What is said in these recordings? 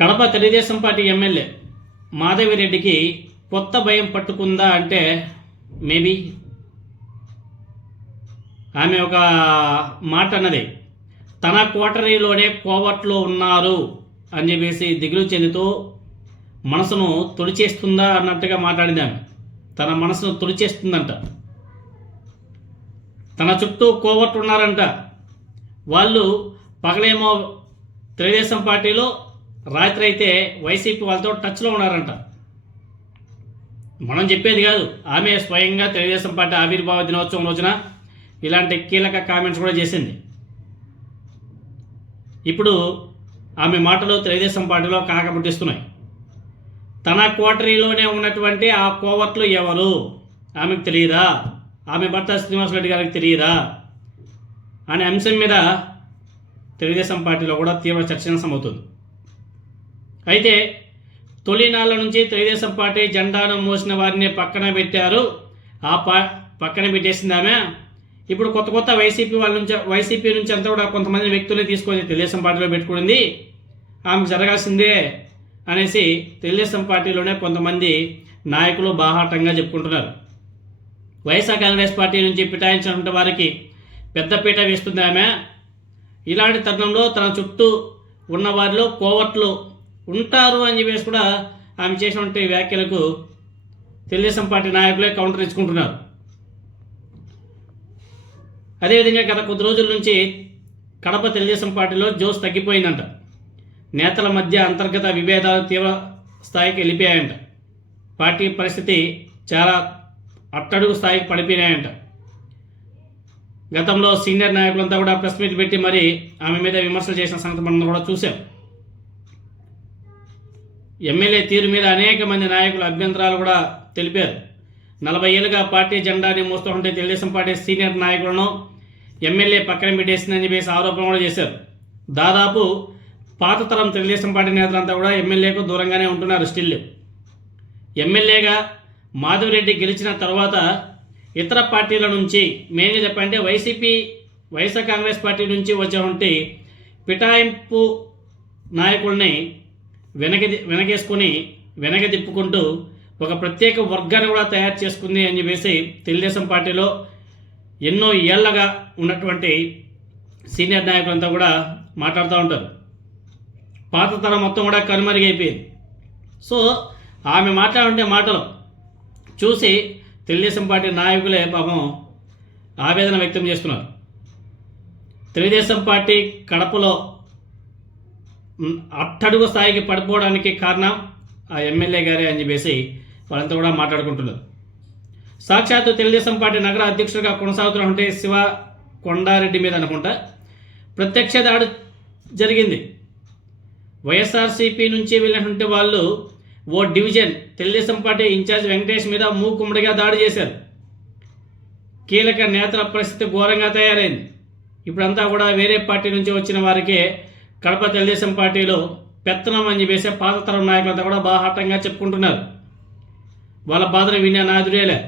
Kadapa Telugu Desam party MLA మాధవిరెడ్డికి కొత్త భయం పట్టుకుందా అంటే మేబీ ఆమె ఒక మాట అన్నది, తన కోటరీలోనే కోవట్లో ఉన్నారు అని చెప్పేసి దిగులు చెందుతూ మనసును తుడిచేస్తుందా అన్నట్టుగా మాట్లాడింది. ఆమె తన మనసును తుడిచేస్తుందంట. తన చుట్టూ కోవట్లు ఉన్నారంట. వాళ్ళు పగలేమో తెలుగుదేశం పార్టీలో, రాత్రి అయితే వైసీపీ వాళ్ళతో టచ్లో ఉన్నారంట. మనం చెప్పేది కాదు, ఆమె స్వయంగా తెలుగుదేశం పార్టీ ఆవిర్భావ దినోత్సవం రోజున ఇలాంటి కీలక కామెంట్స్ కూడా చేసింది. ఇప్పుడు ఆమె మాటలు తెలుగుదేశం పార్టీలో కాకపుట్టిస్తున్నాయి. తన కోటరీలోనే ఉన్నటువంటి ఆ కోవట్లు ఎవరు ఆమెకు తెలియదా, ఆమె భర్త శ్రీనివాసరెడ్డి గారికి తెలియదా అనే అంశం మీద తెలుగుదేశం పార్టీలో కూడా తీవ్ర చర్చనీయాంశమవుతుంది. అయితే తొలినాళ్ళ నుంచి తెలుగుదేశం పార్టీ జెండాను మోసిన వారిని పక్కన పెట్టారు. పక్కన పెట్టేసింది ఆమె. ఇప్పుడు కొత్త వైసీపీ నుంచి అంతా కూడా కొంతమంది వ్యక్తుల్ని తీసుకొని తెలుగుదేశం పార్టీలో పెట్టుకుంది. ఆమెకు జరగాల్సిందే అనేసి తెలుగుదేశం పార్టీలోనే కొంతమంది నాయకులు బాహాటంగా చెప్పుకుంటున్నారు. వైఎస్ఆర్ కాంగ్రెస్ పార్టీ నుంచి పిటాయించినటువంటి వారికి పెద్దపీట వేస్తుంది ఆమె. ఇలాంటి తరుణంలో తన చుట్టూ ఉన్న వారిలో కోవట్లు ఉంటారు అని చెప్పేసి కూడా ఆమె చేసినటువంటి వ్యాఖ్యలకు తెలుగుదేశం పార్టీ నాయకులే కౌంటర్ ఇచ్చుకుంటున్నారు. అదేవిధంగా గత కొద్ది రోజుల నుంచి కడప తెలుగుదేశం పార్టీలో జోష్ తగ్గిపోయిందంట. నేతల మధ్య అంతర్గత విభేదాలు తీవ్ర స్థాయికి వెళ్ళిపోయాయంట. పార్టీ పరిస్థితి చాలా అట్టడుగు స్థాయికి పడిపోయినాయంట. గతంలో సీనియర్ నాయకులంతా కూడా ప్రెస్ మీట్ పెట్టి మరి ఆమె మీద విమర్శలు చేసిన సంగతి మనం కూడా చూసాం. ఎమ్మెల్యే తీరు మీద అనేక మంది నాయకులు అభ్యంతరాలు కూడా తెలిపారు. 40 ఏళ్ళుగా పార్టీ జెండాని మోస్తూ ఉంటే తెలుగుదేశం పార్టీ సీనియర్ నాయకులను ఎమ్మెల్యే పక్కన పెట్టేసిందని చెప్పేసి ఆరోపణ కూడా చేశారు. దాదాపు పాత తరం తెలుగుదేశం పార్టీ నేతలంతా కూడా ఎమ్మెల్యేకు దూరంగానే ఉంటున్నారు. స్టిల్ ఎమ్మెల్యేగా మాధవిరెడ్డి గెలిచిన తర్వాత ఇతర పార్టీల నుంచి, మెయిన్గా చెప్పాలంటే వైఎస్ఆర్ కాంగ్రెస్ పార్టీ నుంచి వచ్చే పిటాయింపు నాయకుల్ని వెనక తిప్పుకుంటూ ఒక ప్రత్యేక వర్గాన్ని కూడా తయారు చేసుకుంది అని చెప్పేసి తెలుగుదేశం పార్టీలో ఎన్నో ఏళ్లగా ఉన్నటువంటి సీనియర్ నాయకులంతా కూడా మాట్లాడుతూ ఉంటారు. పాత తరం మొత్తం కూడా కనుమరుగైపోయింది. సో ఆమె మాట్లాడుంటే మాటలు చూసి తెలుగుదేశం పార్టీ నాయకులే పాపం ఆవేదన వ్యక్తం చేస్తున్నారు. తెలుగుదేశం పార్టీ కడపలో అట్టడుగు స్థాయికి పడిపోవడానికి కారణం ఆ ఎమ్మెల్యే గారే అని చెప్పేసి వాళ్ళంతా కూడా మాట్లాడుకుంటున్నారు. సాక్షాత్తు తెలుగుదేశం పార్టీ నగర అధ్యక్షుడిగా కొనసాగుతున్నటువంటి శివ కొండారెడ్డి మీద అనుకుంటా ప్రత్యక్ష దాడి జరిగింది. వైఎస్ఆర్సీపీ నుంచి వెళ్ళినటువంటి వాళ్ళు ఓ division Telugu Desam party incharge Venkatesh మీద మూకుమ్మడిగా దాడి చేశారు. కీలక నేతల పరిస్థితి ఘోరంగా తయారైంది. ఇప్పుడంతా కూడా వేరే పార్టీ నుంచి వచ్చిన వారికే కడప తెలుగుదేశం పార్టీలో పెత్తనం అని చెప్పేసి పాత తరం నాయకులంతా కూడా బాహాటంగా చెప్పుకుంటున్నారు. వాళ్ళ బాధను వినే నాదురేలే.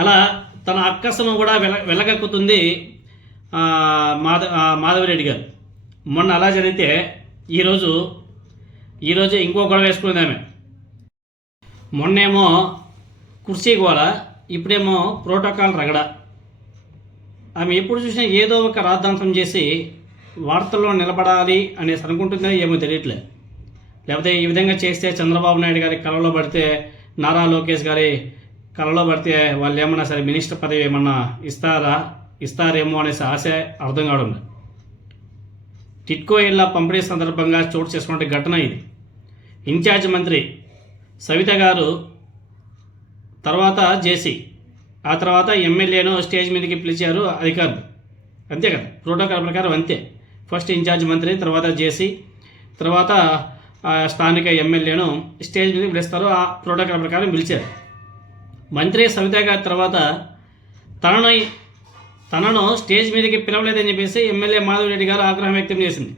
అలా తన అక్కసను కూడా వెలగక్కుతుంది మాధవిరెడ్డి గారు. మొన్న అలా జరిగితే ఈరోజు ఇంకో గొడవ వేసుకుంది ఆమె. మొన్నేమో కుర్చీ గోల, ఇప్పుడేమో ప్రోటోకాల్ రగడ. ఆమె ఎప్పుడు చూసినా ఏదో ఒక రాద్ధాంతం చేసి వార్తల్లో నిలబడాలి అనేసి అనుకుంటుందో ఏమో తెలియట్లేదు. లేకపోతే ఈ విధంగా చేస్తే చంద్రబాబు నాయుడు గారి కలలో పడితే, నారా లోకేష్ గారి కలలో పడితే వాళ్ళు ఏమన్నా సరే మినిస్టర్ పదవి ఏమన్నా ఇస్తారేమో అనేసి ఆశ అర్థం కావడం. టిట్కో ఇళ్ల పంపిణీ సందర్భంగా చోటు చేసుకునే ఘటన ఇది. ఇన్ఛార్జ్ మంత్రి సవిత గారు, తర్వాత జేసీ, ఆ తర్వాత ఎమ్మెల్యేను స్టేజ్ మీదకి పిలిచారు అధికారులు. అంతే కదా, ప్రోటోకాల్ ప్రకారం అంతే. ఫస్ట్ ఇన్ఛార్జ్ మంత్రి, తర్వాత జేసీ, తర్వాత స్థానిక ఎమ్మెల్యేను స్టేజ్ మీదకి పిలుస్తారు. ఆ ప్రోటోకాల్ ప్రకారం పిలిచారు. మంత్రి సవిత గారి తర్వాత తనను స్టేజ్ మీదకి పిలవలేదని చెప్పేసి ఎమ్మెల్యే మాధవిరెడ్డి గారు ఆగ్రహం వ్యక్తం చేసింది.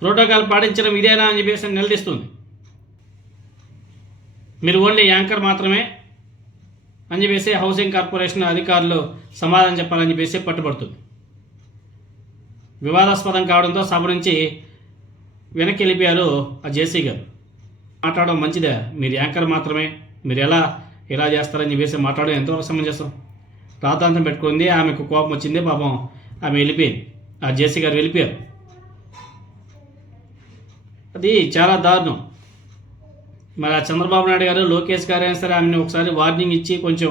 ప్రోటోకాల్ పాటించడం ఇదేనా అని చెప్పేసి నిలదీస్తుంది. మీరు ఓన్లీ యాంకర్ మాత్రమే అని చెప్పేసి హౌసింగ్ కార్పొరేషన్ అధికారులు సమాధానం చెప్పాలని చెప్పేసి పట్టుబడుతుంది. వివాదాస్పదం కావడంతో సభ నుంచి వెనక్కి వెళ్ళిపోయారు ఆ జేసీ గారు. మాట్లాడడం మంచిదే, మీరు యాంకర్ మాత్రమే, మీరు ఎలా చేస్తారని చెప్పేసి మాట్లాడడం ఎంతవరకు సమంజసం. రాతాంతం పెట్టుకుంది, ఆమెకు కోపం వచ్చింది, పాపం ఆమె వెళ్ళిపోయింది, ఆ జేసీ గారు వెళ్ళిపోయారు. అది చాలా దారుణం. మరి ఆ చంద్రబాబు నాయుడు గారు, లోకేష్ గారు అయినా సరే ఆమెను ఒకసారి వార్నింగ్ ఇచ్చి కొంచెం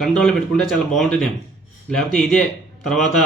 కంట్రోల్లో పెట్టుకుంటే చాలా బాగుంటుందేమో. లేకపోతే ఇదే తర్వాత